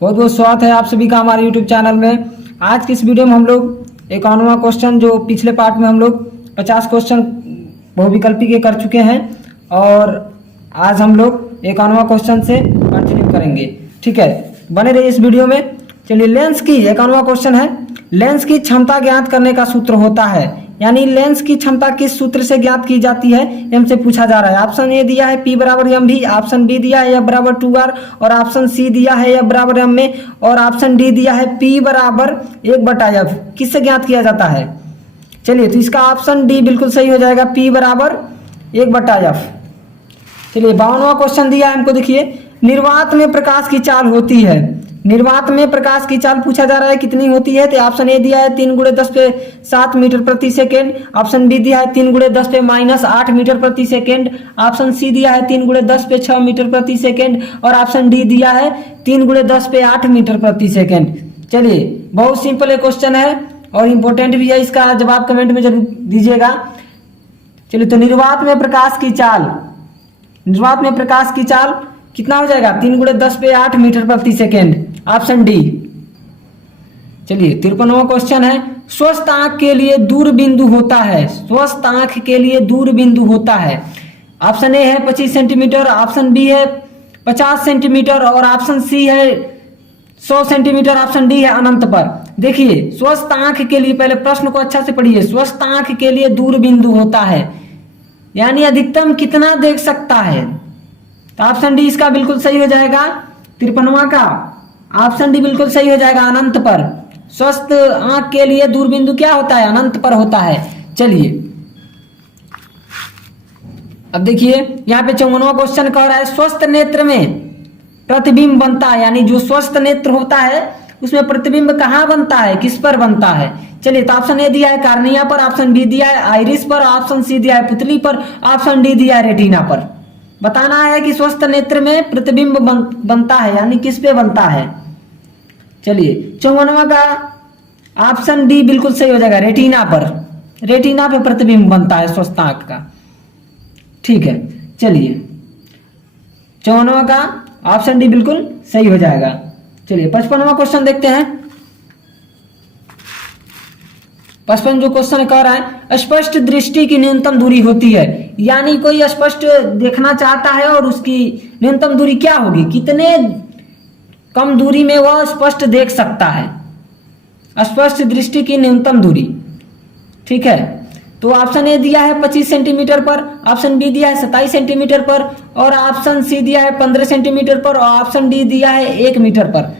बहुत बहुत स्वागत है आप सभी का हमारे यूट्यूब चैनल में। आज की इस वीडियो में हम लोग 51वां क्वेश्चन, जो पिछले पार्ट में हम लोग 50 क्वेश्चन बहुविकल्पी के कर चुके हैं, और आज हम लोग 51वां क्वेश्चन से कंटिन्यू करेंगे। ठीक है, बने रहिए इस वीडियो में। चलिए, लेंस की 51वां क्वेश्चन है, लेंस की क्षमता ज्ञात करने का सूत्र होता है, यानी लेंस की क्षमता किस सूत्र से ज्ञात की जाती है, हमसे पूछा जा रहा है। ऑप्शन ए दिया है P बराबर एम भी, ऑप्शन बी दिया है F बराबर 2R, और ऑप्शन सी दिया है F बराबर एम में, और ऑप्शन डी दिया है P बराबर 1/F। किससे ज्ञात किया जाता है? चलिए, तो इसका ऑप्शन डी बिल्कुल सही हो जाएगा, P बराबर 1/F। चलिए, 52वां क्वेश्चन दिया है हमको, देखिए। निर्वात में प्रकाश की चाल होती है, निर्वात में प्रकाश की चाल पूछा जा रहा है कितनी होती है। तो ऑप्शन ए दिया है 3 × 10⁷ मीटर प्रति सेकेंड, ऑप्शन बी दिया है 3 × 10⁻8 मीटर प्रति सेकेंड, ऑप्शन सी दिया है 3 × 10⁶ मीटर प्रति सेकेंड, और ऑप्शन डी दिया है 3 × 10⁸ मीटर प्रति सेकेंड। चलिए, बहुत सिंपल क्वेश्चन है और इंपॉर्टेंट भी है, इसका जवाब कमेंट में जरूर दीजिएगा। चलिए, तो निर्वात में प्रकाश की चाल, निर्वात में प्रकाश की चाल कितना हो जाएगा? 3 × 10⁸ मीटर प्रति सेकेंड, ऑप्शन डी। चलिए, 53वां क्वेश्चन है, स्वस्थ आंख के लिए दूर बिंदु होता है, स्वस्थ आंख के लिए दूर बिंदु होता है। ऑप्शन ए है 25 सेंटीमीटर, ऑप्शन बी है 50 सेंटीमीटर, और ऑप्शन सी है 100 सेंटीमीटर, ऑप्शन डी है अनंत पर। देखिए, स्वस्थ आंख के लिए, पहले प्रश्न को अच्छा से पढ़िए। स्वस्थ आंख के लिए दूर बिंदु होता है, यानी अधिकतम कितना देख सकता है। तो ऑप्शन डी इसका बिल्कुल सही हो जाएगा। 53वां का ऑप्शन डी बिल्कुल सही हो जाएगा, अनंत पर। स्वस्थ आंख के लिए दूरबिंदु क्या होता है? अनंत पर होता है। चलिए, अब देखिए यहाँ पे 54वां क्वेश्चन कह रहा है, स्वस्थ नेत्र में प्रतिबिंब बनता है, यानी जो स्वस्थ नेत्र होता है उसमें प्रतिबिंब कहाँ बनता है, किस पर बनता है। चलिए, तो ऑप्शन ए दिया है कार्निया पर, ऑप्शन बी दिया है आइरिस पर, ऑप्शन सी दिया है पुतली पर, ऑप्शन डी दिया है रेटिना पर। बताना है कि स्वस्थ नेत्र में प्रतिबिंब बनता है, यानी किस पे बनता है। चलिए, 54वां का ऑप्शन डी बिल्कुल सही हो जाएगा, रेटिना पर। रेटिना पे प्रतिबिंब बनता है स्वस्थ आंख का। ठीक है, चलिए, 54वां का ऑप्शन डी बिल्कुल सही हो जाएगा। चलिए, 55वां क्वेश्चन देखते हैं। 55 जो क्वेश्चन कह रहा है, स्पष्ट दृष्टि की न्यूनतम दूरी होती है, यानी कोई स्पष्ट देखना चाहता है और उसकी न्यूनतम दूरी क्या होगी, कितने कम दूरी में वह स्पष्ट देख सकता है। स्पष्ट दृष्टि की न्यूनतम दूरी, ठीक है। तो ऑप्शन ए दिया है 25 सेंटीमीटर पर, ऑप्शन बी दिया है 27 सेंटीमीटर पर, और ऑप्शन सी दिया है 15 सेंटीमीटर पर, और ऑप्शन डी दिया है 1 मीटर पर।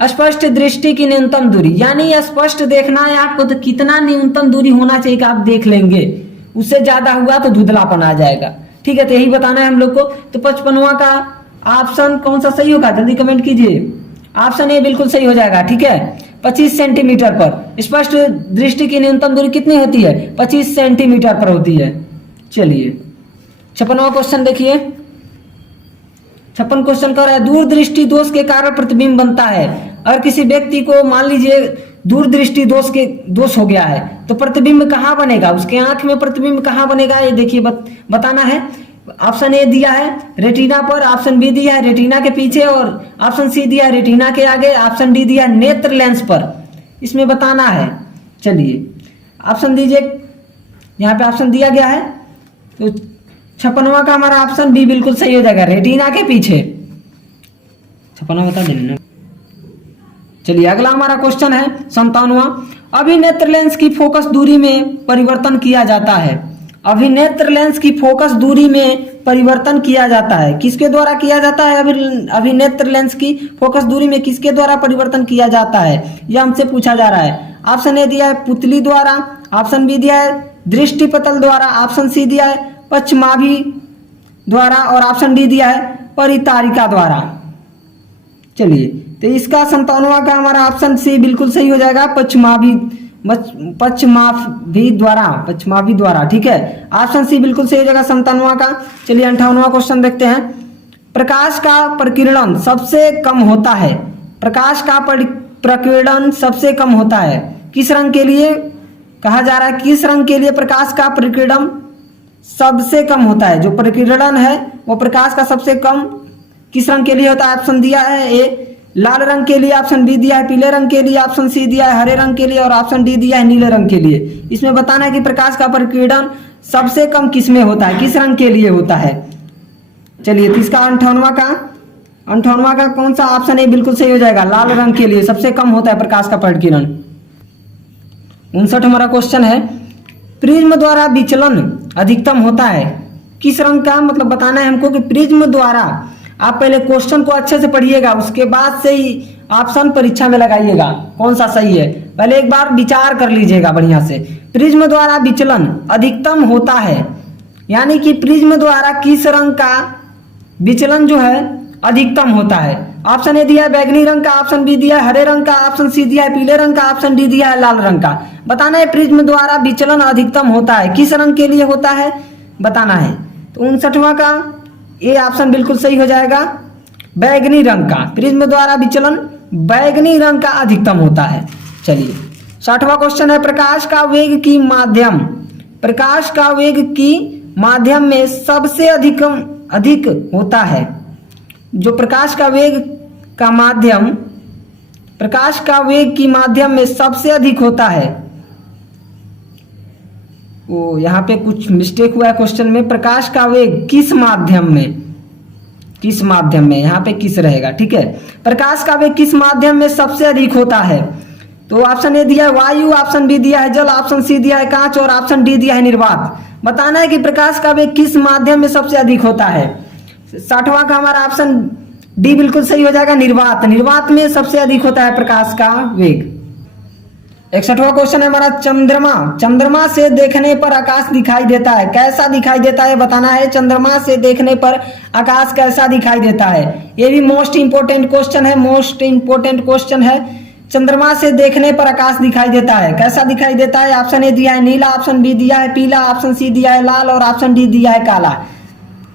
स्पष्ट दृष्टि की न्यूनतम दूरी, यानी स्पष्ट देखना है आपको, तो कितना न्यूनतम दूरी होना चाहिए कि आप देख लेंगे। उससे ज्यादा हुआ तो धुंधलापन आ जाएगा। ठीक है, तो यही बताना है हम लोग को। तो 55वां का ऑप्शन कौन सा सही होगा, जल्दी कमेंट कीजिए। ऑप्शन ए बिल्कुल सही हो जाएगा। ठीक है, 25 सेंटीमीटर पर स्पष्ट दृष्टि की न्यूनतम दूरी कितनी होती है? 25 सेंटीमीटर पर होती है। चलिए, 56वां क्वेश्चन देखिए। 56 क्वेश्चन कर रहा है, दूरदृष्टि दोष के कारण प्रतिबिंब बनता है। अगर किसी व्यक्ति को मान लीजिए दूरदृष्टि दोष हो गया है, तो प्रतिबिंब कहाँ बनेगा, उसके आंख में प्रतिबिंब कहाँ बनेगा, ये देखिए बताना है। ऑप्शन ए दिया है रेटिना पर, ऑप्शन बी दिया है रेटिना के पीछे, और ऑप्शन सी दिया है रेटिना के आगे, ऑप्शन डी दिया है नेत्र लेंस पर। इसमें बताना है। चलिए, ऑप्शन दीजिए। यहाँ पे ऑप्शन दिया गया है, तो 56वां का हमारा ऑप्शन बी बिल्कुल सही हो जाएगा, रेटिना के पीछे। 56वां बता देना। चलिए, अगला हमारा क्वेश्चन है 57वां, अभिनेत्र लेंस की फोकस दूरी में परिवर्तन किया जाता है। अभिनेत्र लेंस की फोकस दूरी में परिवर्तन किया जाता है, किसके द्वारा किया जाता है? अभिनेत्र लेंस की फोकस दूरी में किसके द्वारा परिवर्तन किया जाता है, यह हमसे पूछा जा रहा है। ऑप्शन ए दिया है पुतली द्वारा, ऑप्शन बी दिया है दृष्टिपटल द्वारा, ऑप्शन सी दिया है पश्चमाभि द्वारा, और ऑप्शन डी दिया है परितारिका द्वारा। चलिए, तो इसका 57वां का हमारा ऑप्शन सी बिल्कुल सही हो जाएगा, पश्चमाभि द्वारा। ठीक है, ऑप्शन सी बिल्कुल सही हो जाएगा 57वां का। चलिए, 58वां क्वेश्चन देखते हैं। प्रकाश का प्रकीर्णन सबसे कम होता है, प्रकाश का प्रकीर्णन सबसे कम होता है किस रंग के लिए कहा जा रहा है, किस रंग के लिए प्रकाश का प्रकीर्णन सबसे कम होता है। जो प्रकीर्णन है वो प्रकाश का सबसे कम किस रंग के लिए होता है? ऑप्शन दिया है ए लाल रंग के लिए ऑप्शन बी दिया है, पीले रंग के लिए ऑप्शन सी दिया है, हरे रंग के लिए और ऑप्शन डी दिया है नीले रंग के लिए। इसमें बताना है कि प्रकाश का प्रकीर्णन सबसे कम किस में होता है, किस रंग के लिए होता है। चलिए तो इसका 58वां का कौन सा ऑप्शन है बिल्कुल सही हो जाएगा, लाल रंग के लिए सबसे कम होता है प्रकाश का प्रकीर्णन। 59 हमारा क्वेश्चन है, प्रिज्म द्वारा विचलन अधिकतम होता है किस रंग का, मतलब बताना है हमको कि प्रिज्म द्वारा। आप पहले क्वेश्चन को अच्छे से पढ़िएगा, उसके बाद से ही ऑप्शन परीक्षा में लगाइएगा कौन सा सही है। पहले एक बार विचार कर लीजिएगा बढ़िया से। प्रिज्म द्वारा विचलन अधिकतम होता है, यानी कि प्रिज्म द्वारा किस रंग का विचलन जो है अधिकतम होता है। ऑप्शन ए दिया है बैगनी रंग का, ऑप्शन बी दिया है हरे रंग का, ऑप्शन सी दिया है पीले रंग का, ऑप्शन डी दिया है लाल रंग का। बताना है प्रिज्म द्वारा विचलन अधिकतम होता है किस रंग के लिए होता है, बताना है। तो 59वां का ये ऑप्शन बिल्कुल सही हो जाएगा, बैगनी रंग का। प्रिज्म द्वारा विचलन बैगनी रंग का अधिकतम होता है। चलिए 60वां क्वेश्चन है, प्रकाश का वेग की माध्यम में सबसे अधिक होता है। जो प्रकाश का वेग की माध्यम में सबसे अधिक होता है, वो यहाँ पे कुछ मिस्टेक हुआ है क्वेश्चन में। प्रकाश का वेग किस माध्यम में, यहाँ पे किस रहेगा, ठीक है। प्रकाश का वेग किस माध्यम में सबसे अधिक होता है, तो ऑप्शन ए दिया है वायु, ऑप्शन बी दिया है जल, ऑप्शन सी दिया है कांच और ऑप्शन डी दिया है निर्वात। बताना है कि प्रकाश का वेग किस माध्यम में सबसे अधिक होता है। 60वां का हमारा ऑप्शन डी बिल्कुल सही हो जाएगा, निर्वात में सबसे अधिक होता है प्रकाश का वेग। 61वां क्वेश्चन है हमारा, चंद्रमा से देखने पर आकाश दिखाई देता है, कैसा दिखाई देता है बताना है। चंद्रमा से देखने पर आकाश कैसा दिखाई देता है, ये भी मोस्ट इंपोर्टेंट क्वेश्चन है। चंद्रमा से देखने पर आकाश दिखाई देता है, कैसा दिखाई देता है। ऑप्शन ए दिया है नीला, ऑप्शन बी दिया है पीला, ऑप्शन सी दिया है लाल और ऑप्शन डी दिया है काला।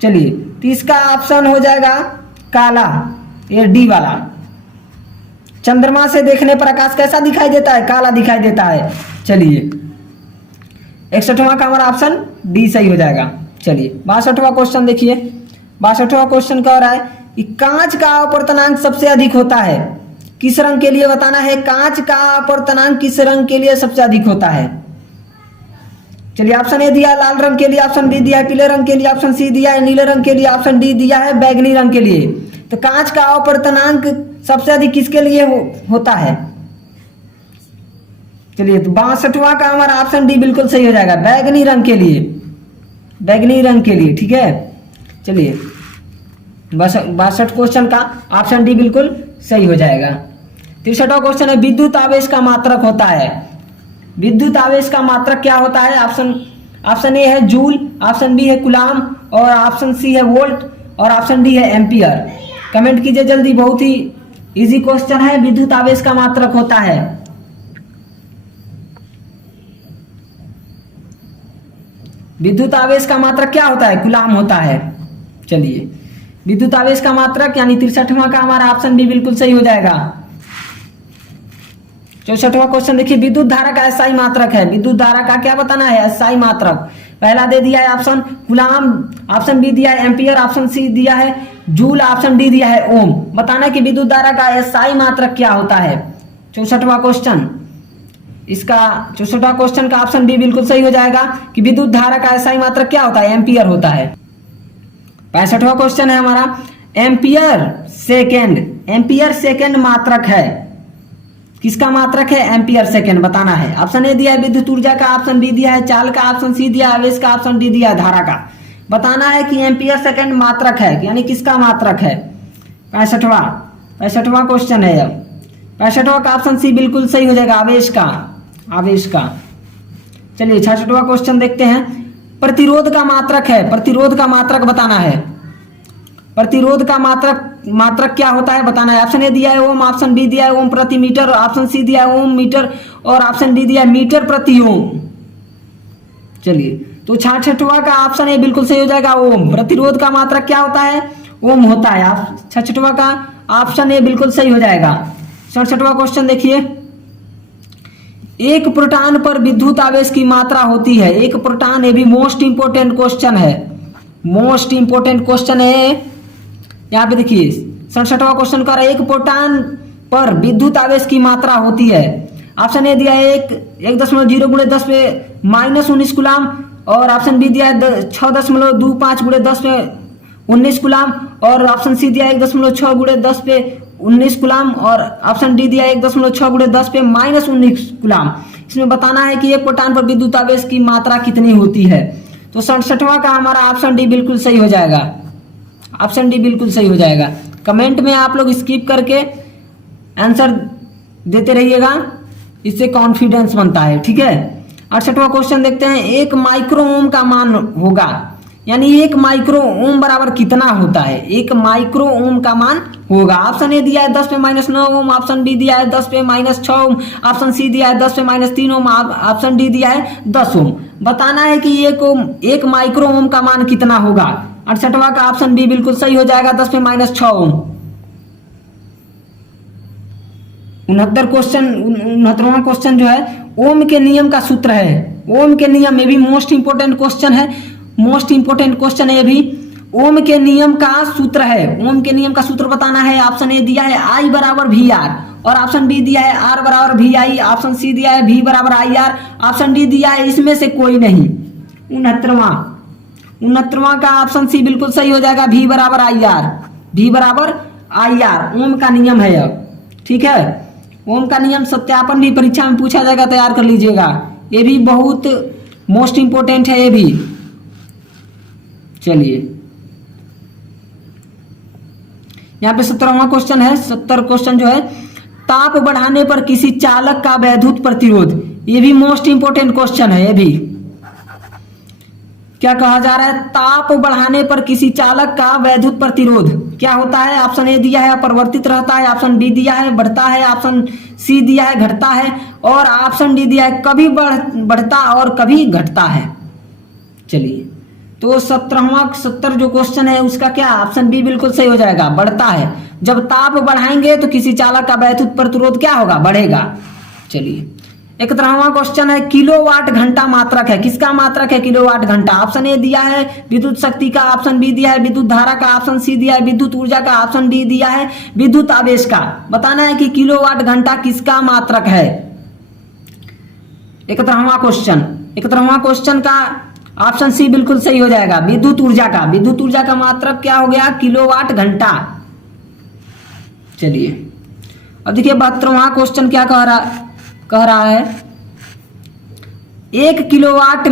चलिए तो इसका ऑप्शन हो जाएगा काला, ये डी वाला। चंद्रमा से देखने पर आकाश कैसा दिखाई देता है, काला दिखाई देता है। चलिए 61वां का हमारा ऑप्शन डी सही हो जाएगा। चलिए 62वां क्वेश्चन देखिए। 62वां क्वेश्चन कह रहा है कि कांच का अपवर्तनांक सबसे अधिक होता है किस रंग के लिए, बताना है। कांच का अपवर्तनांक किस रंग के लिए सबसे अधिक होता है। चलिए ऑप्शन ए दिया है लाल रंग के लिए, ऑप्शन बी दिया है पीले रंग के लिए, ऑप्शन सी दिया है नीले रंग के लिए, ऑप्शन डी दिया है बैगनी रंग के लिए। तो कांच का अपवर्तनांक सबसे अधिक किसके लिए होता है। चलिए तो 62वां का हमारा ऑप्शन डी बिल्कुल सही हो जाएगा, बैगनी रंग के लिए, ठीक है। चलिए 62 क्वेश्चन का ऑप्शन डी बिल्कुल सही हो जाएगा। 63वां क्वेश्चन है, विद्युत आवेश का मात्रक होता है। विद्युत आवेश का मात्रक क्या होता है। ऑप्शन ए है जूल, ऑप्शन बी है कूलाम और ऑप्शन सी है वोल्ट और ऑप्शन डी है एम्पियर। कमेंट कीजिए जल्दी, बहुत ही इजी क्वेश्चन है। विद्युत आवेश का मात्रक होता है, विद्युत आवेश का मात्रक क्या होता है, कूलाम होता है। चलिए विद्युत आवेश का मात्रक यानी 63वां का हमारा ऑप्शन बी बिल्कुल सही हो जाएगा। 64वां क्वेश्चन देखिए, विद्युत धारा का एसआई मात्रक है। विद्युत धारा का क्या बताना है, एसआई मात्रक। पहला दे दिया है ऑप्शन कूलाम, ऑप्शन बी दिया है एम्पियर, ऑप्शन सी दिया है जूल, ऑप्शन डी दिया है ओम। बताना कि विद्युत धारा का एसआई मात्रक क्या होता है। 64वां क्वेश्चन, इसका 64वां क्वेश्चन का ऑप्शन बी बिल्कुल सही हो जाएगा कि विद्युत धारा का एसआई मात्रक क्या होता है, एम्पियर होता है। 65वां क्वेश्चन है हमारा, एम्पियर सेकेंड मात्रक है, किसका मात्रक है, एम्पियर सेकेंड बताना है। ऑप्शन ए दिया है विद्युत ऊर्जा का, ऑप्शन बी दिया है चाल का, ऑप्शन सी दिया है आवेश का, ऑप्शन डी दिया है धारा का। बताना है कि एम्पियर सेकेंड मात्रक है यानी किसका मात्रक है। 65वां क्वेश्चन है। 65वां का ऑप्शन सी बिल्कुल सही हो जाएगा, आवेश का। चलिए 66वां क्वेश्चन देखते हैं, प्रतिरोध का मात्रक है, प्रतिरोध का मात्रक बताना है। प्रतिरोध का मात्रक क्या होता है बताना है। ऑप्शन ए दिया है ओम, ऑप्शन बी दिया है ओम प्रति मीटर, ऑप्शन सी दिया है ओम मीटर और ऑप्शन डी दिया है मीटर प्रति ओम। चलिए तो 66वां का ऑप्शन ए बिल्कुल सही हो जाएगा, ओम। प्रतिरोध का मात्रक क्या होता है, ओम होता है। 66वां का ऑप्शन ए बिल्कुल सही हो जाएगा। 67वां क्वेश्चन देखिए, एक प्रोटॉन पर विद्युत आवेश की मात्रा होती है। एक प्रोटॉन, ये भी मोस्ट इंपोर्टेंट क्वेश्चन है, मोस्ट इंपोर्टेंट क्वेश्चन है। यहाँ पे देखिए 67वां क्वेश्चन कर रहा है, एक प्रोटॉन पर विद्युत आवेश की मात्रा होती है। ऑप्शन ए दिया है 1.0 गुणे 10 पे -19 कूलाम, और ऑप्शन बी दिया है 6.25 गुणे 10 पे 19 कूलाम, और ऑप्शन सी दिया है 1.6 गुणे 10 पे 19 कूलाम, और ऑप्शन डी दिया है 1.6 गुणे 10 पे -19 कूलाम। इसमें बताना है कि एक प्रोटॉन पर विद्युत आवेश की मात्रा कितनी होती है। तो 67वां का हमारा ऑप्शन डी बिल्कुल सही हो जाएगा। ऑप्शन डी बिल्कुल सही हो जाएगा। कमेंट में आप लोग स्किप करके आंसर देते रहिएगा, इससे कॉन्फिडेंस बनता है, ठीक है। 68वां क्वेश्चन देखते हैं, एक माइक्रो ओम का मान होगा, यानी एक माइक्रो ओम बराबर कितना होता है। एक माइक्रो ओम का मान होगा। ऑप्शन ए दिया है 10 पे -9 ओम, ऑप्शन बी दिया है 10 पे -6 ओम, ऑप्शन सी दिया है 10 पे -3 ओम, ऑप्शन डी दिया है 10 ओम। बताना है कि एक माइक्रो ओम का मान कितना होगा। 68वां का ऑप्शन बी बिल्कुल सही हो जाएगा, 10 पे -6 ओम। 69वां क्वेश्चन जो है, ओम के नियम का सूत्र है। ओम के नियम, ये भी मोस्ट इंपोर्टेंट क्वेश्चन है, मोस्ट इंपोर्टेंट क्वेश्चन है ये भी। ओम के नियम का सूत्र है, ओम के नियम का सूत्र बताना है। ऑप्शन ए दिया है I बराबर VR, और ऑप्शन बी दिया है R बराबर VI, ऑप्शन सी दिया है V बराबर IR, ऑप्शन डी दिया है इसमें से कोई नहीं। 69वां का ऑप्शन सी बिल्कुल सही हो जाएगा, V बराबर IR, V बराबर IR ओम का नियम है यह, ठीक है। ओम का नियम सत्यापन भी परीक्षा में पूछा जाएगा, तैयार कर लीजिएगा, ये भी बहुत मोस्ट इंपोर्टेंट है ये भी। चलिए यहाँ पे 70वां क्वेश्चन है। 70 क्वेश्चन जो है, ताप बढ़ाने पर किसी चालक का वैद्युत प्रतिरोध, ये भी मोस्ट इंपोर्टेंट क्वेश्चन है। ये भी क्या कहा जा रहा है, ताप बढ़ाने पर किसी चालक का वैद्युत प्रतिरोध क्या होता है। ऑप्शन ए दिया है अपरिवर्तित रहता है, ऑप्शन बी दिया है बढ़ता है, ऑप्शन सी दिया है घटता है, और ऑप्शन डी दिया है कभी बढ़ता और कभी घटता है। चलिए तो 70 जो क्वेश्चन है उसका क्या, ऑप्शन बी बिल्कुल सही हो जाएगा, बढ़ता है। जब ताप बढ़ाएंगे तो किसी चालक का वैद्युत प्रतिरोध क्या होगा, बढ़ेगा। चलिए 71वां क्वेश्चन है, किलोवाट घंटा मात्रक है, किसका मात्रक है, किलोवाट घंटा। ऑप्शन ए दिया है विद्युत शक्ति का, ऑप्शन बी दिया है विद्युत धारा का, ऑप्शन सी दिया है विद्युत ऊर्जा का, ऑप्शन डी दिया है विद्युत आवेश का। बताना है कि किलोवाट घंटा किसका मात्रक है। 71वां क्वेश्चन का ऑप्शन सी बिल्कुल सही हो जाएगा, विद्युत ऊर्जा का। विद्युत ऊर्जा का मात्रक क्या हो गया, किलोवाट घंटा। चलिए अब देखिए 72वां क्वेश्चन क्या कह रहा है, 1 किलोवाट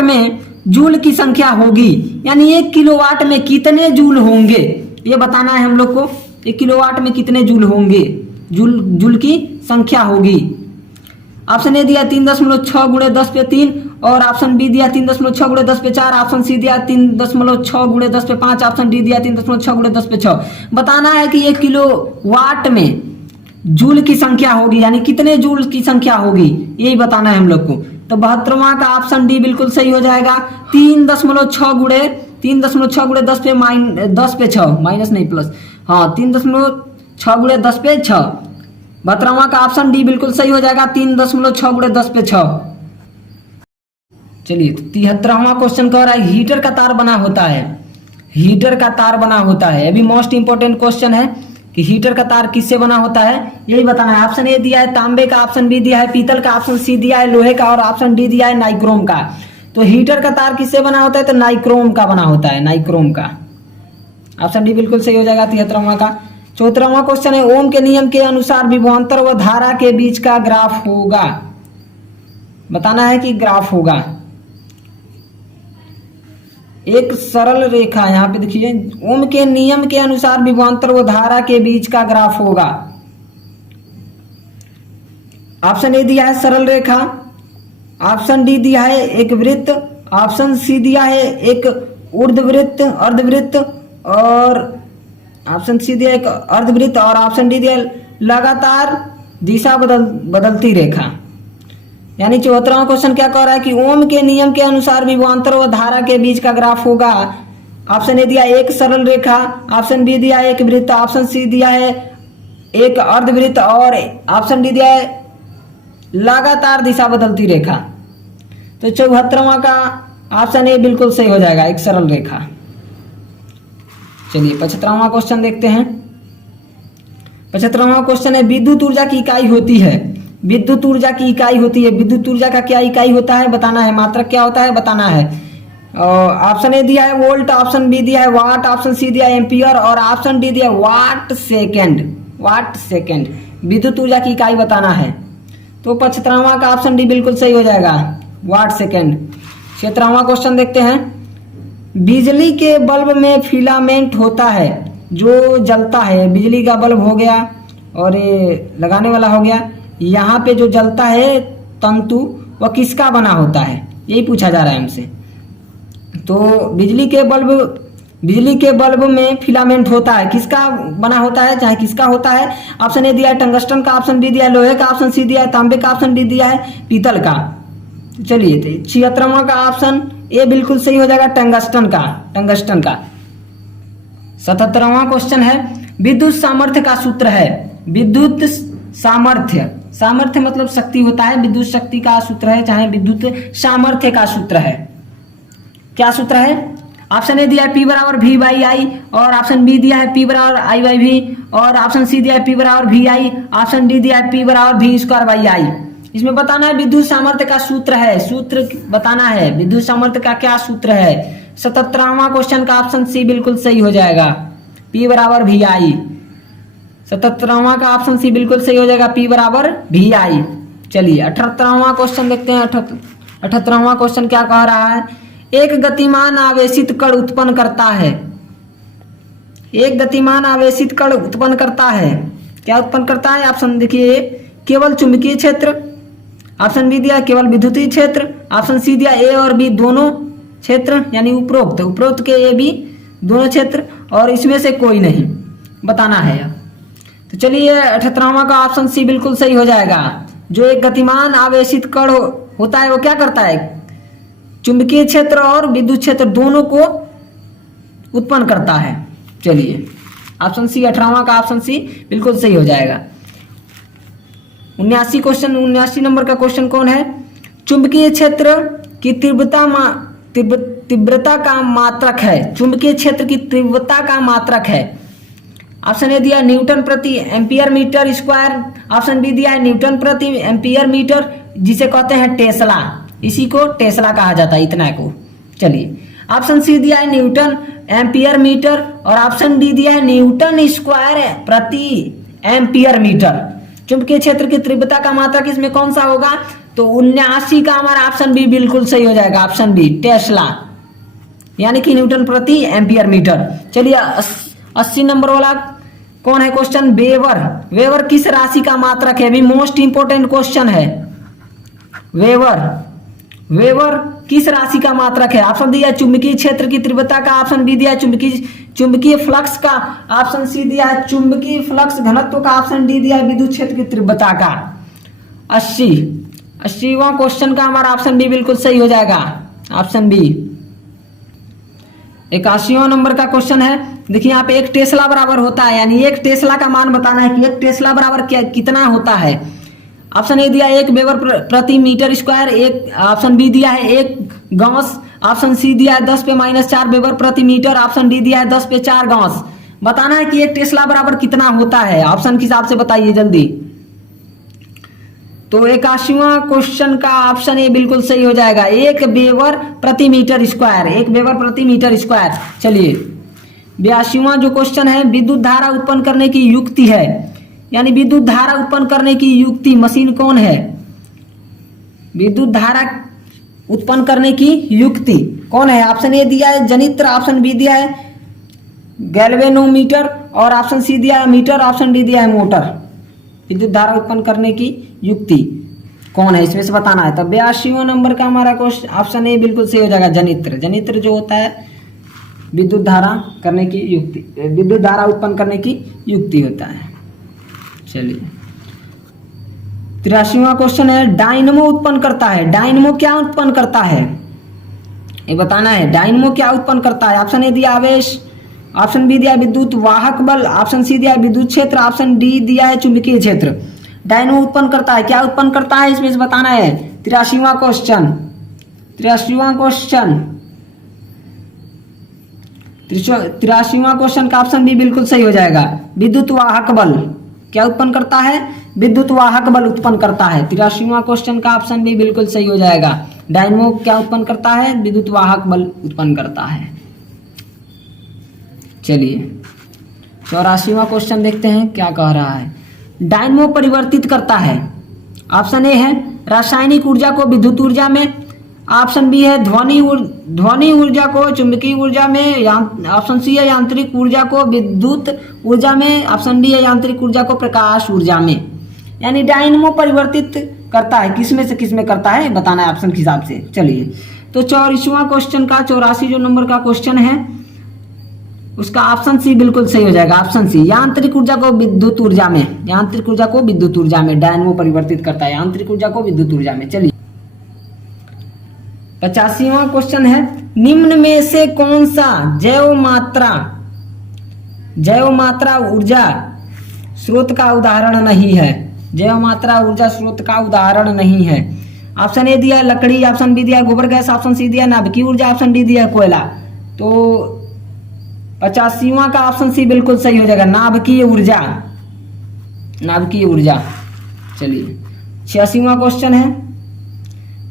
में जूल की संख्या होगी, यानी 1 किलोवाट में कितने जूल होंगे, ये बताना है हम लोग को। 1 किलोवाट में कितने जूल होंगे, जूल की संख्या होगी। ऑप्शन ए दिया 3.6 गुणे 10 पे 3, और ऑप्शन बी दिया 3.6 गुणे 10 पे 4, ऑप्शन सी दिया 3.6 गुणे 10 पे 5, ऑप्शन डी दिया 3.6 गुणे 10 पे 6। बताना है कि 1 किलोवाट में जूल की संख्या होगी, यानी कितने जूल की संख्या होगी, यही बताना है हम लोग को। तो 72वां का ऑप्शन डी बिल्कुल सही हो जाएगा, 3.6 गुणे 10 पे 6 माइनस नहीं प्लस, हाँ 3.6 गुणे 10 पे 6। 72वां का ऑप्शन डी बिल्कुल सही हो जाएगा, 3.6 गुणे 10 पे 6। चलिए 73वां क्वेश्चन कह रहा है, हीटर का तार बना होता है, हीटर का तार बना होता है। अभी मोस्ट इंपोर्टेंट क्वेश्चन है कि हीटर का तार किससे बना होता है, यही बताना है। ऑप्शन ए दिया है तांबे का, ऑप्शन बी दिया है पीतल का, ऑप्शन सी दिया है लोहे का, और ऑप्शन डी दिया है नाइक्रोम का। तो हीटर का तार किससे बना होता है, तो नाइक्रोम का बना होता है, नाइक्रोम का। ऑप्शन डी बिल्कुल सही हो जाएगा 73वां का। 74वां क्वेश्चन है, ओम के नियम के अनुसार विभवांतर व धारा के बीच का ग्राफ होगा। बताना है कि ग्राफ होगा, एक सरल रेखा, यहाँ पे देखिए ओम के नियम के अनुसार विभवांतर व धारा के बीच का ग्राफ होगा। ऑप्शन ए दिया है सरल रेखा, ऑप्शन डी दिया है एक वृत्त, ऑप्शन सी दिया है एक ऊर्ध्ववृत्त अर्धवृत्त, और ऑप्शन सी दिया एक अर्धवृत्त, और ऑप्शन डी दिया लगातार दिशा बदलती रेखा। यानी 74वां क्वेश्चन क्या कह रहा है कि ओम के नियम के अनुसार विभवांतर व धारा के बीच का ग्राफ होगा। ऑप्शन ए दिया एक सरल रेखा, ऑप्शन बी दिया है एक वृत्त, ऑप्शन सी दिया है एक अर्धवृत्त, और ऑप्शन डी दिया है लगातार दिशा बदलती रेखा। तो 74वां का ऑप्शन ए बिल्कुल सही हो जाएगा, एक सरल रेखा। चलिए 75वां क्वेश्चन देखते हैं। 75वां क्वेश्चन है विद्युत ऊर्जा की इकाई होती है। विद्युत ऊर्जा की इकाई होती है, विद्युत ऊर्जा का क्या इकाई होता है बताना है, मात्रक क्या होता है बताना है। ऑप्शन ए दिया है वोल्ट, ऑप्शन बी दिया है वाट, ऑप्शन सी दिया है एम्पियर और ऑप्शन डी दिया है वाट सेकेंड। वाट सेकेंड विद्युत ऊर्जा की इकाई बताना है। तो 75वां का ऑप्शन डी बिल्कुल सही हो जाएगा, वाट सेकेंड। 76वां क्वेश्चन देखते हैं। बिजली के बल्ब में फिलामेंट होता है जो जलता है, बिजली का बल्ब हो गया और ये लगाने वाला हो गया, यहाँ पे जो जलता है तंतु वह किसका बना होता है, यही पूछा जा रहा है हमसे। तो बिजली के बल्ब में फिलामेंट होता है, किसका बना होता है, चाहे किसका होता है। ऑप्शन ए दिया है टंगस्टन का, ऑप्शन बी दिया है लोहे का, ऑप्शन सी दिया है तांबे का, ऑप्शन डी दिया है पीतल का। चलिए 76वां का ऑप्शन ए बिल्कुल सही हो जाएगा, टंगस्टन का। 77वां क्वेश्चन है विद्युत सामर्थ्य का सूत्र है। विद्युत सामर्थ्य मतलब शक्ति होता है, विद्युत शक्ति का सूत्र है, चाहे विद्युत सामर्थ्य का सूत्र है। क्या सूत्र है? ऑप्शन ए दिया है P बराबर V बाई आई और ऑप्शन बी दिया है P बराबर I बाई V और ऑप्शन सी दिया है P बराबर V आई, ऑप्शन डी दिया है P बराबर V स्क्वायर बाई आई। इसमें बताना है विद्युत सामर्थ्य का सूत्र है, सूत्र बताना है विद्युत सामर्थ्य का क्या सूत्र है। 77वां क्वेश्चन का ऑप्शन सी बिल्कुल सही हो जाएगा, P बराबर V आई। 77वां का ऑप्शन सी बिल्कुल सही हो जाएगा, P बराबर V आई। चलिए 78वां क्वेश्चन देखते हैं। 78वां क्वेश्चन क्या कह रहा है, एक गतिमान आवेशित कण उत्पन्न करता है। एक गतिमान आवेशित कण उत्पन्न करता है, क्या उत्पन्न करता है? ऑप्शन देखिए, केवल चुंबकीय क्षेत्र, ऑप्शन बी दिया केवल विद्युतीय क्षेत्र, ऑप्शन सी दिया ए और बी दोनों क्षेत्र यानी उपरोक्त के ए बी दोनों क्षेत्र और इसमें से कोई नहीं बताना है। तो चलिए 78वां का ऑप्शन सी बिल्कुल सही हो जाएगा। जो एक गतिमान आवेशित कण होता है वो क्या करता है, चुंबकीय क्षेत्र और विद्युत क्षेत्र दोनों को उत्पन्न करता है। चलिए ऑप्शन सी 18वां का ऑप्शन सी बिल्कुल सही हो जाएगा। 79 नंबर का क्वेश्चन कौन है, चुंबकीय क्षेत्र की तीव्रता का मात्रक है। चुंबकीय क्षेत्र की तीव्रता का मात्रक है। ऑप्शन ए दिया न्यूटन प्रति ampere metre square, option B दिया है न्यूटन प्रति एम्पियर मीटर जिसे कहते हैं टेस्ला, इसी को टेस्ला कहा जाता है, इतना को। चलिए ऑप्शन सी दिया है न्यूटन एम्पियर मीटर और ऑप्शन डी दिया है न्यूटन स्क्वायर प्रति एम्पियर मीटर। चुंबकीय क्षेत्र की तीव्रता का मात्रक इसमें कौन सा होगा, तो 79 का हमारा ऑप्शन बी बिल्कुल सही हो जाएगा, ऑप्शन बी टेस्ला यानी कि न्यूटन प्रति एम्पियर मीटर। चलिए 80 नंबर वाला कौन है क्वेश्चन, वेबर। वेबर किस राशि का मात्रक है, भी मोस्ट इंपोर्टेंट क्वेश्चन है। वेबर किस राशि का मात्रक है? ऑप्शन दिया चुंबकीय क्षेत्र की तीव्रता का, ऑप्शन बी दिया चुंबकीय फ्लक्स का, ऑप्शन सी दिया है चुंबकीय फ्लक्स घनत्व का, ऑप्शन डी दिया है विद्युत क्षेत्र की तीव्रता का। 80वां क्वेश्चन का हमारा ऑप्शन बी बिल्कुल सही हो जाएगा, ऑप्शन बी। 81वां नंबर का क्वेश्चन है, देखिए यहाँ पे एक टेस्ला बराबर होता है, यानी एक टेस्ला का मान बताना है कि एक टेस्ला बराबर कितना होता है। ऑप्शन ए दिया 1 वेबर प्रति मीटर स्क्वायर, एक ऑप्शन बी दिया है 1 गॉस, ऑप्शन सी दिया है 10 पे -4 वेबर प्रति मीटर, ऑप्शन डी दिया है 10 पे 4 गॉस। बताना है कि एक टेस्ला बराबर कितना होता है, ऑप्शन के हिसाब से बताइए जल्दी। तो 81वां क्वेश्चन का ऑप्शन ए बिल्कुल सही हो जाएगा, 1 वेबर प्रति मीटर स्क्वायर, 1 वेबर प्रति मीटर स्क्वायर। चलिए 82वां जो क्वेश्चन है, विद्युत धारा उत्पन्न करने की युक्ति है, यानी विद्युत धारा उत्पन्न करने की युक्ति मशीन कौन है? विद्युत धारा उत्पन्न करने की युक्ति कौन है? ऑप्शन ए दिया है जनित्र, ऑप्शन बी दिया है गैल्वेनोमीटर और ऑप्शन सी दिया है मीटर, ऑप्शन डी दिया है मोटर। विद्युत धारा उत्पन्न करने की युक्ति कौन है, इसमें से बताना है। तब 82वां नंबर का हमारा क्वेश्चन ऑप्शन ए बिल्कुल सही हो जाएगा, जनित्र। जनित्र जो होता है विद्युत धारा करने की युक्ति, विद्युत धारा उत्पन्न करने की युक्ति होता है। चलिए 83वां क्वेश्चन है, डायनमो उत्पन्न करता है। डायनमो क्या उत्पन्न करता है, ये बताना है। डायनमो क्या उत्पन्न करता है? ऑप्शन ए दिया आवेश, ऑप्शन बी दिया विद्युत वाहक बल, ऑप्शन सी दिया विद्युत क्षेत्र, ऑप्शन डी दिया है चुंबकीय क्षेत्र। डायनमो उत्पन्न करता है, क्या उत्पन्न करता है इसमें से बताना है। 83वां क्वेश्चन 83वां क्वेश्चन का ऑप्शन बी बिल्कुल सही हो जाएगा। विद्युत वाहक बल क्या उत्पन्न करता है? विद्युत वाहक बल उत्पन्न करता है। 83वां क्वेश्चन का ऑप्शन बी बिल्कुल सही हो जाएगा। डायनमो क्या उत्पन्न करता है? विद्युत वाहक बल उत्पन्न करता है। चलिए 84वां क्वेश्चन देखते हैं क्या कह रहा है। डायनमो परिवर्तित करता है। ऑप्शन ए है रासायनिक ऊर्जा को विद्युत ऊर्जा में, ऑप्शन बी है ध्वनि ऊर्जा को चुंबकीय ऊर्जा में, ऑप्शन सी है यांत्रिक ऊर्जा को विद्युत ऊर्जा में, ऑप्शन डी है यांत्रिक ऊर्जा को प्रकाश ऊर्जा में। यानी डायनमो परिवर्तित करता है, किस में से किस में करता है बताना है ऑप्शन के हिसाब से। चलिए तो 84वां क्वेश्चन का 84 जो नंबर का क्वेश्चन है उसका ऑप्शन सी बिल्कुल सही हो जाएगा। ऑप्शन सी यांत्रिक ऊर्जा को विद्युत ऊर्जा में, यांत्रिक ऊर्जा को विद्युत ऊर्जा में डायनमो परिवर्तित करता है, यांत्रिक ऊर्जा को विद्युत ऊर्जा में। चलिए 85वां क्वेश्चन है निम्न में से कौन सा जैव मात्रा ऊर्जा स्रोत का उदाहरण नहीं है? जैव मात्रा ऊर्जा स्रोत का उदाहरण नहीं है। ऑप्शन ए दिया लकड़ी, ऑप्शन बी दिया गोबर गैस, ऑप्शन सी दिया नाभिकीय ऊर्जा, ऑप्शन डी दिया कोयला। तो 85वां का ऑप्शन सी बिल्कुल सही हो जाएगा, नाभिकीय ऊर्जा, नाभिकीय ऊर्जा। चलिए 86वां क्वेश्चन है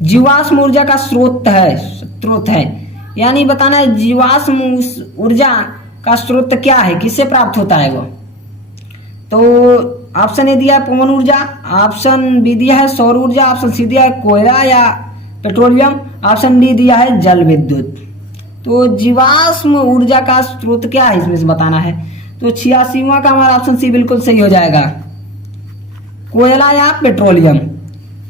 जीवाश्म ऊर्जा का स्रोत है, यानी बताना है जीवाश्म ऊर्जा का स्रोत क्या है, किससे प्राप्त होता है वो। तो ऑप्शन ए दिया है पवन ऊर्जा, ऑप्शन बी दिया है सौर ऊर्जा, ऑप्शन सी दिया है कोयला या पेट्रोलियम, ऑप्शन डी दिया है जल विद्युत। तो जीवाश्म ऊर्जा का स्रोत क्या है इसमें से बताना है। तो 86वां का हमारा ऑप्शन सी बिल्कुल सही हो जाएगा, कोयला या पेट्रोलियम।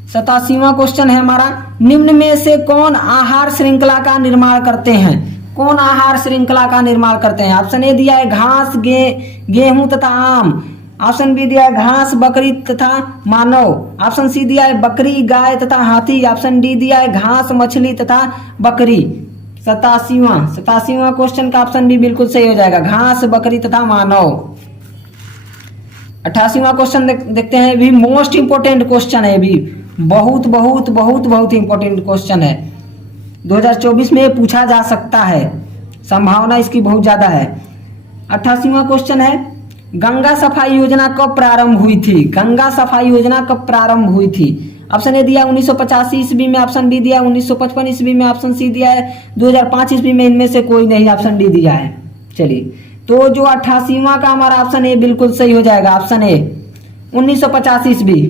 87वां क्वेश्चन है हमारा निम्न में से कौन आहार श्रृंखला का निर्माण करते हैं? कौन आहार श्रृंखला का निर्माण करते हैं? ऑप्शन ए दिया है घास गेहूं तथा आम, ऑप्शन बी दिया है घास बकरी तथा मानव, ऑप्शन सी दिया है बकरी गाय तथा हाथी, ऑप्शन डी दिया है घास मछली तथा बकरी। 87वां क्वेश्चन का ऑप्शन बी बिल्कुल सही हो जाएगा, घास बकरी तथा मानव। 88वां क्वेश्चन देखते हैं, भी मोस्ट इंपोर्टेंट क्वेश्चन है, भी बहुत बहुत बहुत बहुत इंपॉर्टेंट क्वेश्चन है। 2024 में पूछा जा सकता है, संभावना इसकी बहुत ज्यादा है। 88वां क्वेश्चन है गंगा सफाई योजना कब प्रारंभ हुई थी? गंगा सफाई योजना कब प्रारंभ हुई थी? ऑप्शन ए दिया 1985 ईस्वी में, ऑप्शन बी दिया 1955 ईस्वी में, ऑप्शन सी दिया है 2005 ईस्वी में, इनमें से कोई नहीं, ऑप्शन डी दिया है। चलिए तो जो 88वां का हमारा ऑप्शन ए बिल्कुल सही हो जाएगा, ऑप्शन ए 1950 ईस्वी।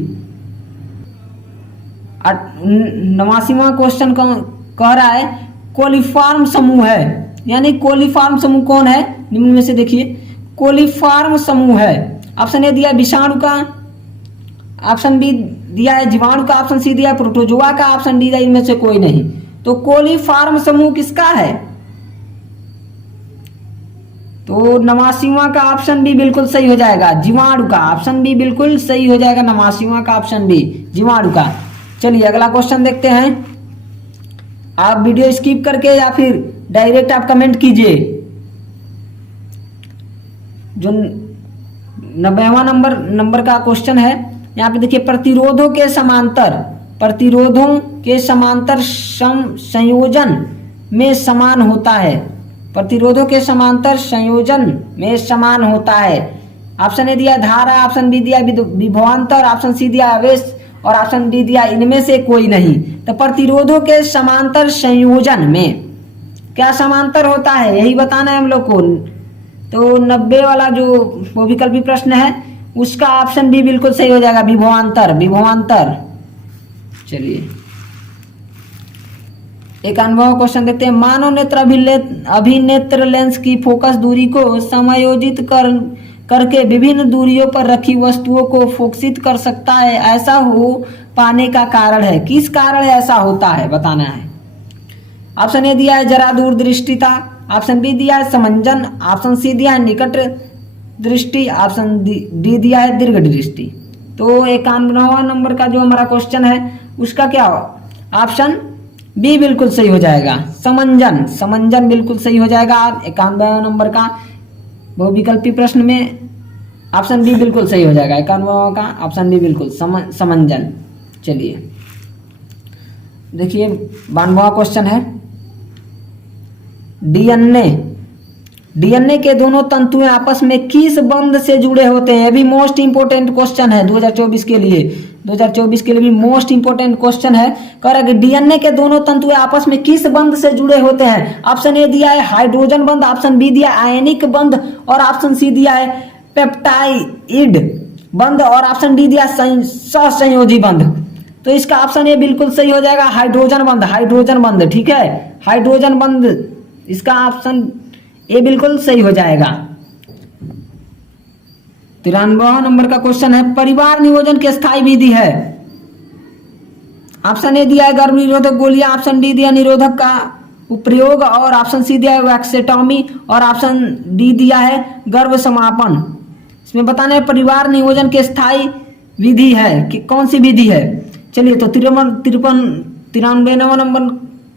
89वां क्वेश्चन कह रहा है कोलीफॉर्म समूह है, यानी कोलीफॉर्म समूह कौन है निम्न में से देखिए, कोलीफॉर्म समूह है। ऑप्शन ए दिया विषाणु का, ऑप्शन बी दिया है जीवाणु का, ऑप्शन सी दिया है प्रोटोजोआ का, ऑप्शन डी दिया इनमें से कोई नहीं। तो कोलीफॉर्म समूह किसका है? तो 89वां का ऑप्शन बी बिल्कुल सही हो जाएगा, जीवाणु का। ऑप्शन बी बिल्कुल सही हो जाएगा, 89वां का ऑप्शन बी जीवाणु का। चलिए अगला क्वेश्चन देखते हैं। आप वीडियो स्किप करके या फिर डायरेक्ट आप कमेंट कीजिए। जो 90वां नंबर का क्वेश्चन है, यहाँ पे देखिए प्रतिरोधों के समांतर संयोजन में समान होता है। प्रतिरोधों के समांतर संयोजन में समान होता है। ऑप्शन ए दिया धारा, ऑप्शन बी दिया विभवांतर, ऑप्शन सी दिया आवेश और ऑप्शन डी दिया इनमें से कोई नहीं। तो प्रतिरोधों के समांतर संयोजन में क्या समांतर होता है यही बताना है हम लोग को। तो 90 वाला जो वो विकल्पी प्रश्न है उसका ऑप्शन बी बिल्कुल सही हो जाएगा, विभवांतर। चलिए एक अनुभव क्वेश्चन देखते हैं। मानव नेत्र अभिनेत्र लेंस की फोकस दूरी को समायोजित करके विभिन्न दूरियों पर रखी वस्तुओं को फोकसित कर सकता है, ऐसा हो पाने का कारण है, किस कारण ऐसा होता है बताना है। ऑप्शन ए दिया है जरा दूरदृष्टिता, ऑप्शन बी दिया है समंजन, ऑप्शन सी दिया है निकट दृष्टि, ऑप्शन डी दिया है दीर्घ दृष्टि। तो 91वां नंबर का जो हमारा क्वेश्चन है उसका क्या हो, ऑप्शन बी बिल्कुल सही हो जाएगा, समंजन बिल्कुल सही हो जाएगा। 91वां नंबर का बहुविकल्पी प्रश्न में ऑप्शन बी बिल्कुल सही हो जाएगा, 91वां का ऑप्शन बी बिल्कुल समंजन। चलिए देखिए 92वां क्वेश्चन है। डीएनए के दोनों तंतुएं आपस में किस बंध से जुड़े होते हैं? ये भी मोस्ट इंपोर्टेंट क्वेश्चन है 2024 के लिए। 2024 के लिए भी मोस्ट इंपोर्टेंट क्वेश्चन है। कह रहा है कि डीएनए के दोनों तंतुएं आपस में किस बंध से जुड़े होते हैं? ऑप्शन ए दिया है हाइड्रोजन बंध, ऑप्शन बी दिया है आयनिक बंध, और ऑप्शन सी दिया है पेप्टाइड बंध, और ऑप्शन डी दिया सहसंयोजी बंध। तो इसका ऑप्शन ए बिल्कुल सही हो जाएगा, हाइड्रोजन बंध। हाइड्रोजन बंध, ठीक है, हाइड्रोजन बंध इसका ऑप्शन ए बिल्कुल सही हो जाएगा। 93वां नंबर का क्वेश्चन है, परिवार नियोजन की स्थायी विधि है? ऑप्शन ए दिया है गर्भ निरोधक गोलियां, ऑप्शन डी दिया निरोधक का उपयोग, और ऑप्शन सी दिया है वैक्सेटॉमी, और ऑप्शन डी दिया है गर्भ समापन। इसमें बताना है परिवार नियोजन की स्थायी विधि है कि कौन सी विधि है। चलिए तो 93वां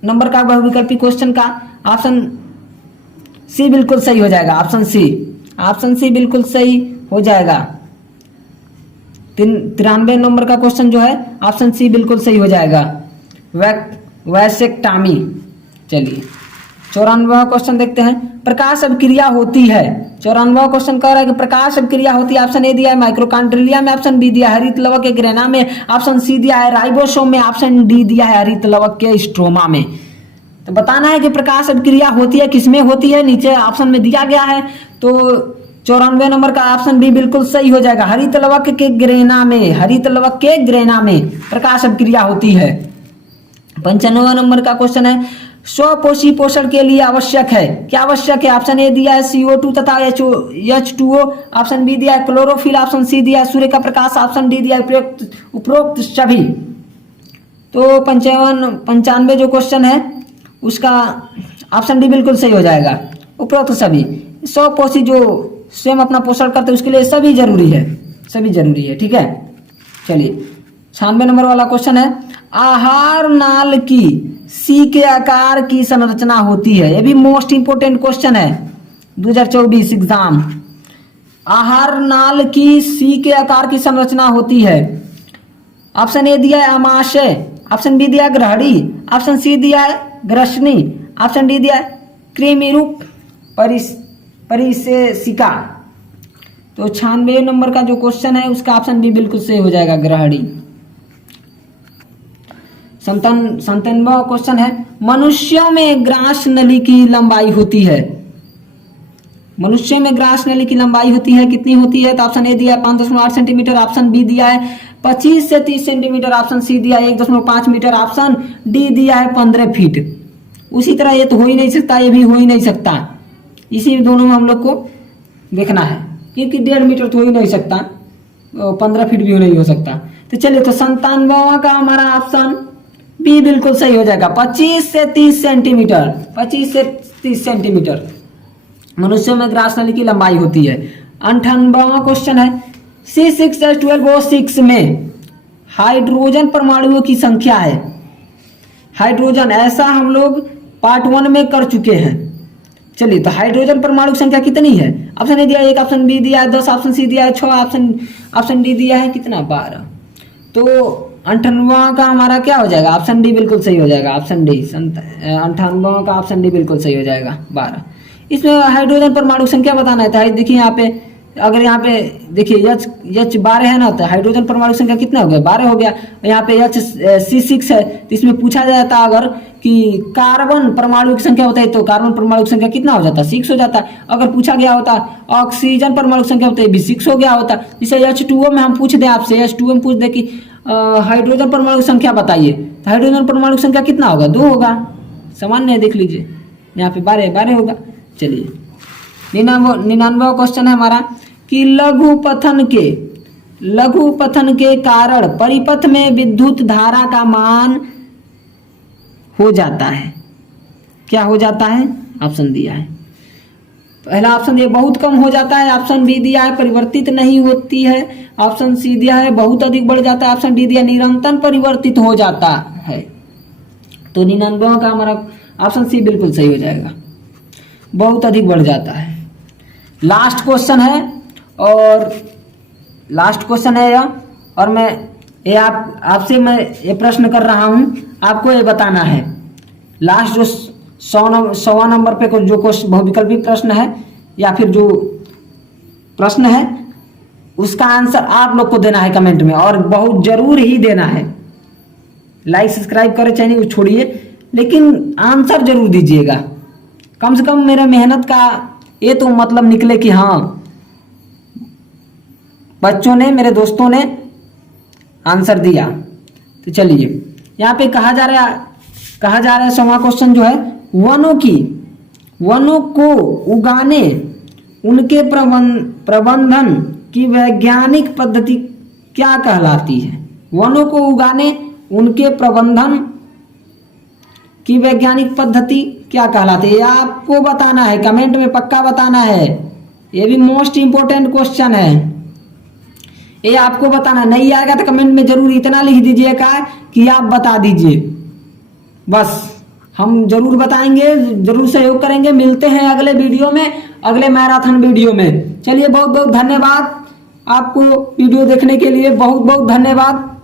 नंबर का बहुविकल्पी क्वेश्चन का ऑप्शन सी बिल्कुल सही हो जाएगा। ऑप्शन सी बिल्कुल सही हो जाएगा। 93 नंबर का क्वेश्चन जो है ऑप्शन सी बिल्कुल सही हो जाएगा, वैसेक्टॉमी। चलिए 94वां क्वेश्चन देखते हैं, प्रकाश अभिक्रिया होती है? 94वां क्वेश्चन कह रहा है कि प्रकाश अभिक्रिया होती है। ऑप्शन ए दिया है माइक्रोकांड्रिया में, ऑप्शन बी दिया है हरित लवक के ग्रेना में, ऑप्शन सी दिया है राइबोसोम में, ऑप्शन डी दिया है हरित लवक के स्ट्रोमा में। तो बताना है कि प्रकाश अभिक्रिया होती है किसमें होती है, नीचे ऑप्शन में दिया गया है। तो 94 नंबर का ऑप्शन बी बिल्कुल सही हो जाएगा, हरित लवक के ग्रेना में। हरित लवक के ग्रेना में प्रकाश अभिक्रिया होती है। 95वां नंबर का क्वेश्चन है, स्वपोषी पोषण के लिए आवश्यक है? क्या आवश्यक है? ऑप्शन ए दिया है CO2 तथा H2O, ऑप्शन बी दिया है क्लोरोफिल, ऑप्शन सी दिया है सूर्य का प्रकाश, ऑप्शन डी दिया है उपरोक्त सभी। तो 95 जो क्वेश्चन है उसका ऑप्शन डी बिल्कुल सही हो जाएगा, उपरोक्त सभी। स्वपोषी जो स्वयं अपना पोषण करते हैं उसके लिए सभी जरूरी है, सभी जरूरी है, ठीक है। चलिए 96 नंबर वाला क्वेश्चन है, आहार नाल की सी के आकार की संरचना होती है? ये भी मोस्ट इंपोर्टेंट क्वेश्चन है 2024 एग्जाम। आहार नाल की सी के आकार की संरचना होती है? ऑप्शन ए दिया है अमाशय, ऑप्शन बी दिया है ग्रहणी, ऑप्शन सी दिया है ग्रसनी, ऑप्शन डी दिया है कृमिरूप परिसेशिका। तो 96 नंबर का जो क्वेश्चन है उसका ऑप्शन बी बिल्कुल सही हो जाएगा, ग्रहणी। 97वां क्वेश्चन है, मनुष्यों में ग्रास नली की लंबाई होती है? मनुष्य में ग्रास नली की लंबाई होती है, कितनी होती है? तो ऑप्शन ए दिया है 5.8 सेंटीमीटर, ऑप्शन बी दिया है 25 से 30 सेंटीमीटर, ऑप्शन सी दिया है 1.5 मीटर, ऑप्शन डी दिया है 15 फीट। उसी तरह ये तो हो ही नहीं सकता, ये भी हो ही नहीं सकता, इसी दोनों में हम लोग को देखना है, क्योंकि 1.5 मीटर तो हो ही नहीं सकता, 15 फीट भी नहीं हो सकता। तो चलिए तो 97वां का हमारा ऑप्शन बी बिल्कुल सही हो जाएगा, 25 से 30 सेंटीमीटर। 25 से 30 सेंटीमीटर मनुष्य में ग्रास नली की लंबाई होती है। 98वां क्वेश्चन है, C6H12O6 में हाइड्रोजन परमाणुओं की संख्या है? हाइड्रोजन, ऐसा हम लोग पार्ट 1 में कर चुके हैं। चलिए तो हाइड्रोजन परमाणु की संख्या कितनी है? ऑप्शन ए दिया है 1, ऑप्शन बी दिया है 10, ऑप्शन सी दिया है 6, ऑप्शन डी दिया है कितना 12। तो 98वां का हमारा क्या हो जाएगा? ऑप्शन डी बिल्कुल सही हो जाएगा, ऑप्शन डी। 98वां का ऑप्शन डी बिल्कुल सही हो जाएगा, 12। इसमें हाइड्रोजन परमाणु संख्या बताना है। तो देखिए यहाँ पे, अगर यहाँ पे देखिए H 12 है ना, तो हाइड्रोजन परमाणु संख्या कितना हो गया? 12 हो गया। यहाँ पे C6 है, तो इसमें पूछा जाता अगर कि कार्बन परमाणु की संख्या होता है तो कार्बन परमाणु की संख्या कितना हो जाता? 6 हो जाता। अगर पूछा गया होता ऑक्सीजन परमाणु की संख्या होता है भी 6 हो गया होता। जैसे H2O में हम पूछ दें आपसे, H2O में पूछ दे कि हाइड्रोजन परमाणु की संख्या बताइए, तो हाइड्रोजन परमाणु की संख्या कितना होगा? 2 होगा। सामान्य है, देख लीजिए यहाँ पे 12 होगा। चलिए 99वां क्वेश्चन है हमारा कि लघु पथन के कारण परिपथ में विद्युत धारा का मान हो जाता है? क्या हो जाता है? ऑप्शन दिया है, पहला ऑप्शन दिया बहुत कम हो जाता है, ऑप्शन बी दिया है परिवर्तित नहीं होती है, ऑप्शन सी दिया है बहुत अधिक बढ़ जाता है, ऑप्शन डी दिया निरंतर परिवर्तित हो जाता है। तो 99वां का हमारा ऑप्शन सी बिल्कुल सही हो जाएगा, बहुत अधिक बढ़ जाता है। लास्ट क्वेश्चन है और लास्ट क्वेश्चन है यह, और मैं ये आपसे मैं ये प्रश्न कर रहा हूं, आपको ये बताना है। लास्ट जो 100वां नंबर पे जो बहुविकल्पी प्रश्न है या फिर जो प्रश्न है उसका आंसर आप लोग को देना है कमेंट में, और बहुत जरूर ही देना है। लाइक सब्सक्राइब करें चाहे नहीं वो छोड़िए, लेकिन आंसर जरूर दीजिएगा। कम से कम मेरा मेहनत का ये तो मतलब निकले कि हाँ बच्चों ने, मेरे दोस्तों ने आंसर दिया। तो चलिए यहाँ पे कहा जा रहा है 6वां क्वेश्चन जो है, वनों को उगाने उनके प्रबंधन की वैज्ञानिक पद्धति क्या कहलाती है? वनों को उगाने उनके प्रबंधन की वैज्ञानिक पद्धति क्या कहलाती है? ये आपको बताना है, कमेंट में पक्का बताना है। ये भी मोस्ट इंपोर्टेंट क्वेश्चन है, ये आपको बताना। नहीं आएगा तो कमेंट में जरूर इतना लिख दीजिएगा कि आप बता दीजिए, बस हम जरूर बताएंगे, जरूर सहयोग करेंगे। मिलते हैं अगले वीडियो में, अगले मैराथन वीडियो में। चलिए बहुत बहुत धन्यवाद आपको वीडियो देखने के लिए, बहुत बहुत धन्यवाद।